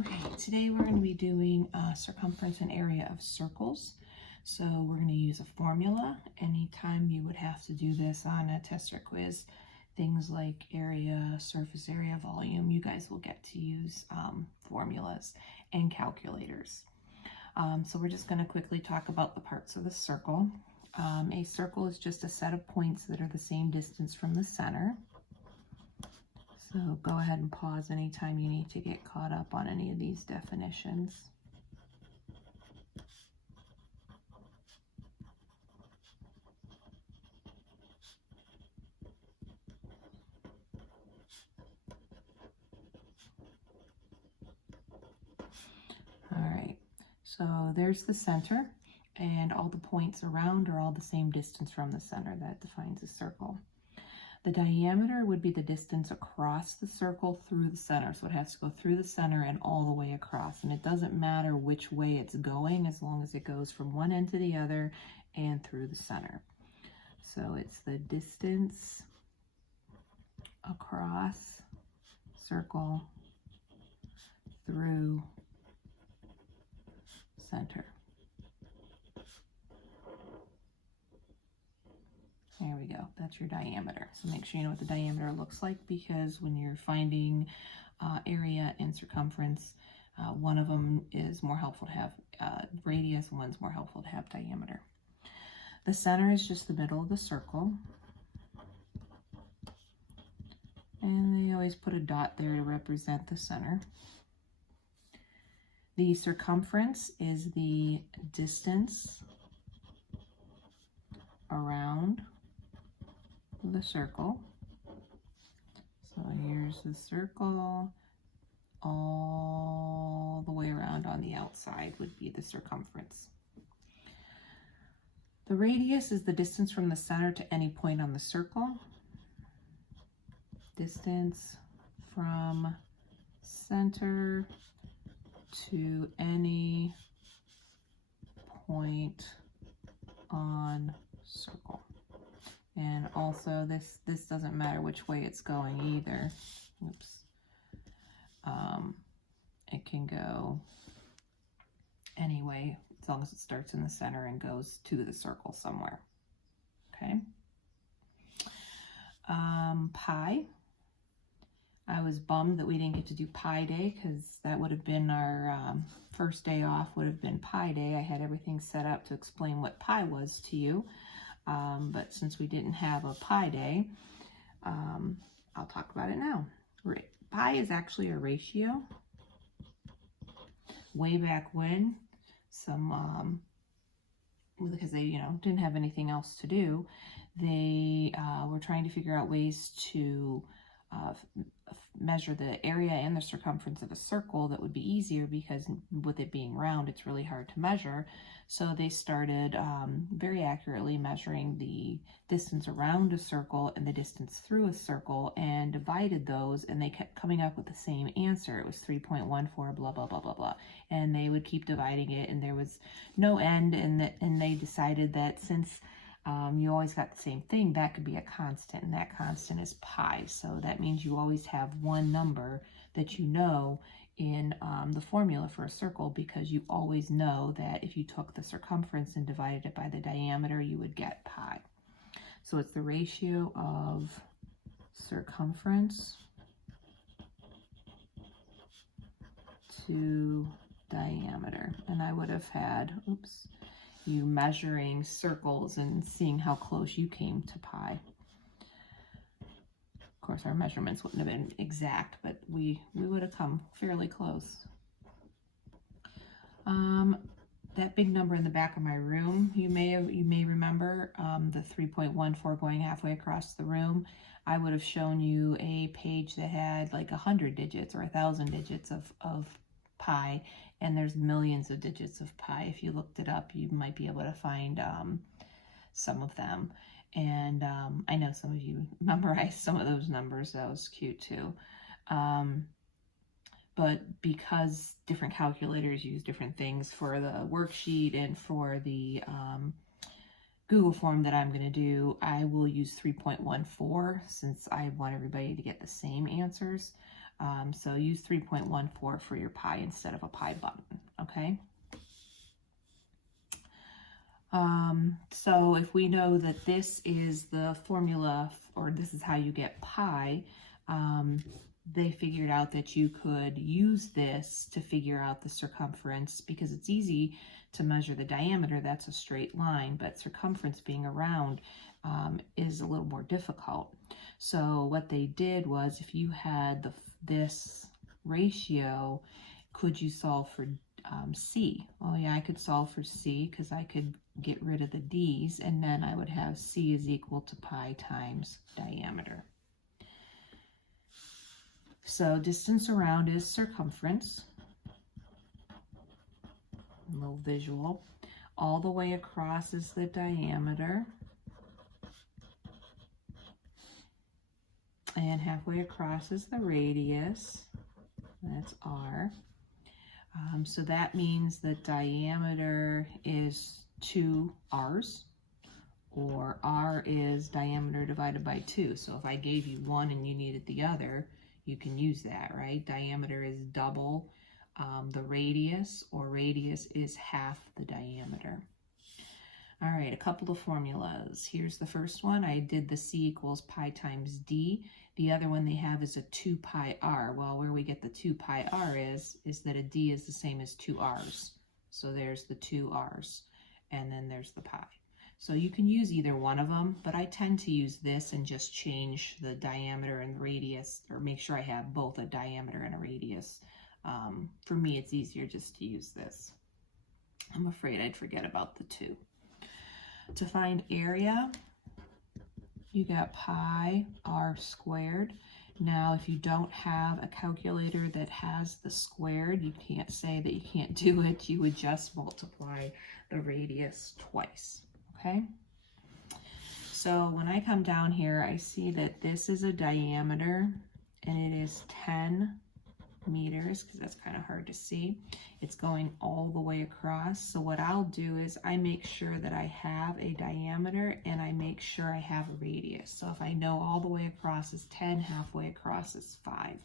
Okay, today we're going to be doing circumference and area of circles. So we're going to use a formula. Anytime you would have to do this on a test or quiz, things like area, surface area, volume, you guys will get to use formulas and calculators. So we're just going to quickly talk about the parts of the circle. A circle is just a set of points that are the same distance from the center. So go ahead and pause anytime you need to get caught up on any of these definitions. All right, so there's the center, and all the points around are all the same distance from the center. That defines a circle. The diameter would be the distance across the circle through the center. So it has to go through the center and all the way across. And it doesn't matter which way it's going as long as it goes from one end to the other and through the center. So it's the distance across circle through center. There we go, that's your diameter. So make sure you know what the diameter looks like, because when you're finding area and circumference, one of them is more helpful to have radius, and one's more helpful to have diameter. The center is just the middle of the circle. And they always put a dot there to represent the center. The circumference is the distance around the circle. So here's the circle, all the way around on the outside would be the circumference. The radius is the distance from the center to any point on the circle. Distance from center to any point on circle. And also this doesn't matter which way it's going either. Oops. It can go any way as long as it starts in the center and goes to the circle somewhere. Okay. Pi. I was bummed that we didn't get to do Pi Day, because that would have been our first day off, would have been Pi Day. I had everything set up to explain what pi was to you. But since we didn't have a Pi Day, I'll talk about it now. Pi is actually a ratio. Way back when, because they, didn't have anything else to do, they were trying to figure out ways to measure the area and the circumference of a circle that would be easier, because with it being round, it's really hard to measure. So they started very accurately measuring the distance around a circle and the distance through a circle, and divided those, and they kept coming up with the same answer. It was 3.14 blah blah blah blah blah, and they would keep dividing it, and there was no end, and they decided that since you always got the same thing, that could be a constant, and that constant is pi. So that means you always have one number that you know in the formula for a circle, because you always know that if you took the circumference and divided it by the diameter, you would get pi. So it's the ratio of circumference to diameter. And I would have had, you measuring circles and seeing how close you came to pi. Of course, our measurements wouldn't have been exact, but we would have come fairly close. That big number in the back of my room, you may remember the 3.14 going halfway across the room. I would have shown you a page that had like 100 digits or 1,000 digits of pi, and there's millions of digits of pi. If you looked it up, you might be able to find some of them. And I know some of you memorized some of those numbers. That was cute too. But because different calculators use different things for the worksheet and for the Google form that I'm going to do, I will use 3.14 since I want everybody to get the same answers. So use 3.14 for your pi instead of a pi button, okay? So if we know that this is the formula, or this is how you get pi, they figured out that you could use this to figure out the circumference, because it's easy to measure the diameter. That's a straight line, but circumference being around is a little more difficult. So what they did was, if you had this ratio, could you solve for C? Oh yeah, I could solve for C because I could get rid of the D's, and then I would have C is equal to pi times diameter. So distance around is circumference, a little visual. All the way across is the diameter, and halfway across is the radius, that's R. So that means that diameter is 2 R's, or R is diameter divided by 2. So if I gave you one and you needed the other, you can use that, right? Diameter is double the radius, or radius is half the diameter. All right, a couple of formulas. Here's the first one. I did the C equals pi times D. The other one they have is a 2 pi R. Well, where we get the 2 pi R is that a D is the same as 2 R's. So there's the 2 R's, and then there's the pi. So you can use either one of them, but I tend to use this and just change the diameter and the radius, or make sure I have both a diameter and a radius. For me, it's easier just to use this. I'm afraid I'd forget about the 2. To find area, you got pi r squared. Now, if you don't have a calculator that has the squared, you can't say that you can't do it. You would just multiply the radius twice, okay? So when I come down here, I see that this is a diameter, and it is 10 meters, because that's kind of hard to see. It's going all the way across. So what I'll do is I make sure that I have a diameter, and I make sure I have a radius. So if I know all the way across is 10, halfway across is 5.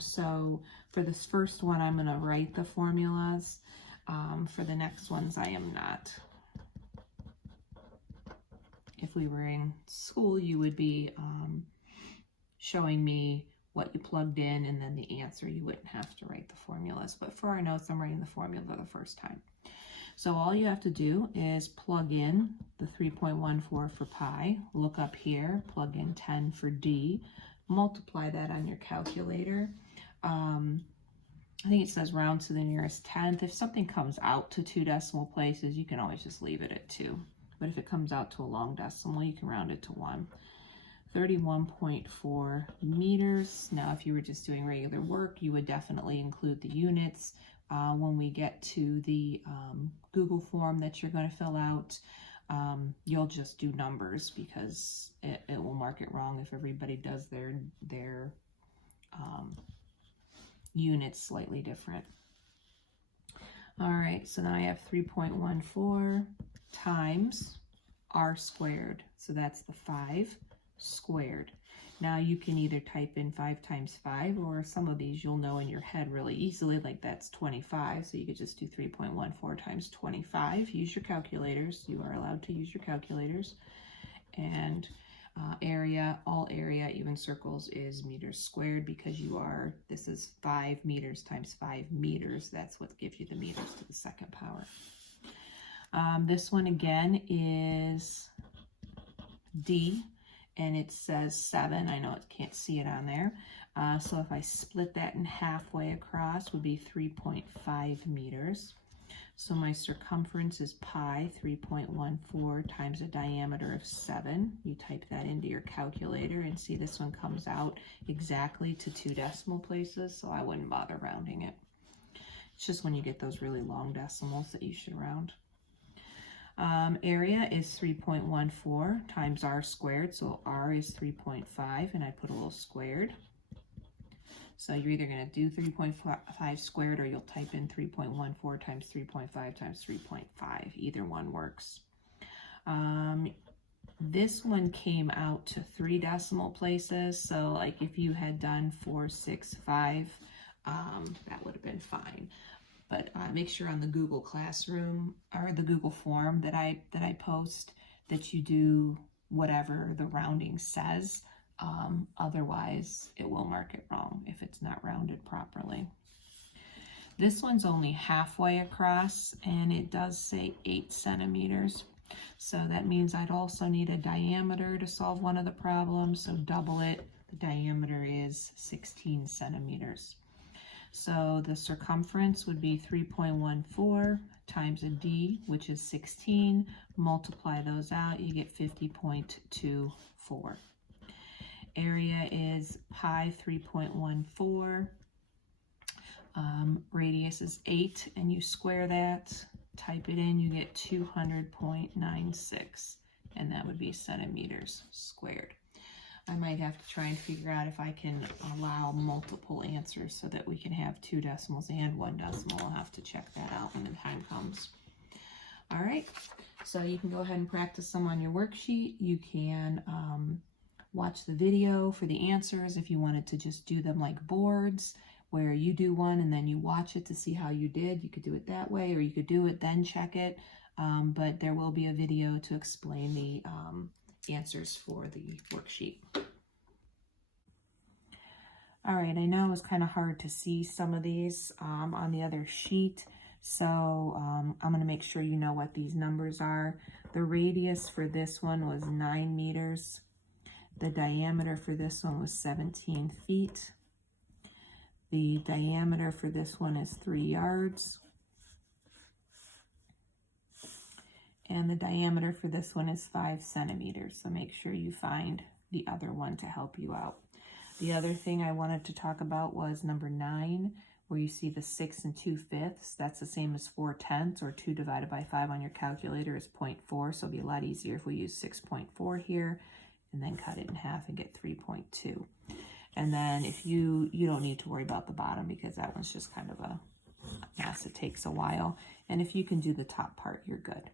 So for this first one, I'm going to write the formulas. For the next ones, I am not. If we were in school, you would be showing me what you plugged in and then the answer. You wouldn't have to write the formulas, but for our notes, I'm writing the formula the first time. So all you have to do is plug in the 3.14 for pi, look up here, plug in 10 for D, multiply that on your calculator. I think it says round to the nearest tenth. If something comes out to 2 decimal places, you can always just leave it at 2. But if it comes out to a long decimal, you can round it to 1. 31.4 meters. Now, if you were just doing regular work, you would definitely include the units. When we get to the Google form that you're going to fill out, you'll just do numbers, because it will mark it wrong if everybody does their units slightly different. All right, so now I have 3.14 times r squared. So that's the 5 squared. Now you can either type in 5 times 5, or some of these you'll know in your head really easily, like that's 25. So you could just do 3.14 times 25. Use your calculators. You are allowed to use your calculators. And area, all area, even circles, is meters squared, because this is 5 meters times 5 meters. That's what gives you the meters to the second power. This one again is D, and it says 7. I know it can't see it on there. So if I split that in halfway across, would be 3.5 meters. So my circumference is pi 3.14 times a diameter of 7. You type that into your calculator and see this one comes out exactly to 2 decimal places, so I wouldn't bother rounding it. It's just when you get those really long decimals that you should round. Area is 3.14 times r squared, so r is 3.5, and I put a little squared. So you're either going to do 3.5 squared, or you'll type in 3.14 times 3.5 times 3.5. Either one works. This one came out to 3 decimal places. So like if you had done 465, that would have been fine. But make sure on the Google Classroom or the Google form that I post that you do whatever the rounding says. Otherwise, it will mark it wrong if it's not rounded properly. This one's only halfway across, and it does say 8 centimeters. So that means I'd also need a diameter to solve one of the problems. So double it. The diameter is 16 centimeters. So the circumference would be 3.14 times a d, which is 16. Multiply those out, you get 50.24. Area is pi 3.14. Radius is 8, and you square that, type it in, you get 200.96, and that would be centimeters squared. I might have to try and figure out if I can allow multiple answers so that we can have 2 decimals and 1 decimal. I'll have to check that out when the time comes. All right, so you can go ahead and practice some on your worksheet. You can watch the video for the answers if you wanted to just do them like boards, where you do one and then you watch it to see how you did. You could do it that way, or you could do it then check it. But there will be a video to explain the answers for the worksheet. All right, I know it's kind of hard to see some of these on the other sheet, so I'm going to make sure you know what these numbers are. The radius for this one was 9 meters. The diameter for this one was 17 feet. The diameter for this one is 3 yards. And the diameter for this one is 5 centimeters. So make sure you find the other one to help you out. The other thing I wanted to talk about was number 9, where you see the 6 2/5. That's the same as 4/10, or 2 divided by 5 on your calculator is 0.4. So it'll be a lot easier if we use 6.4 here and then cut it in half and get 3.2. And then if you don't need to worry about the bottom, because that one's just kind of a mess. It takes a while. And if you can do the top part, you're good.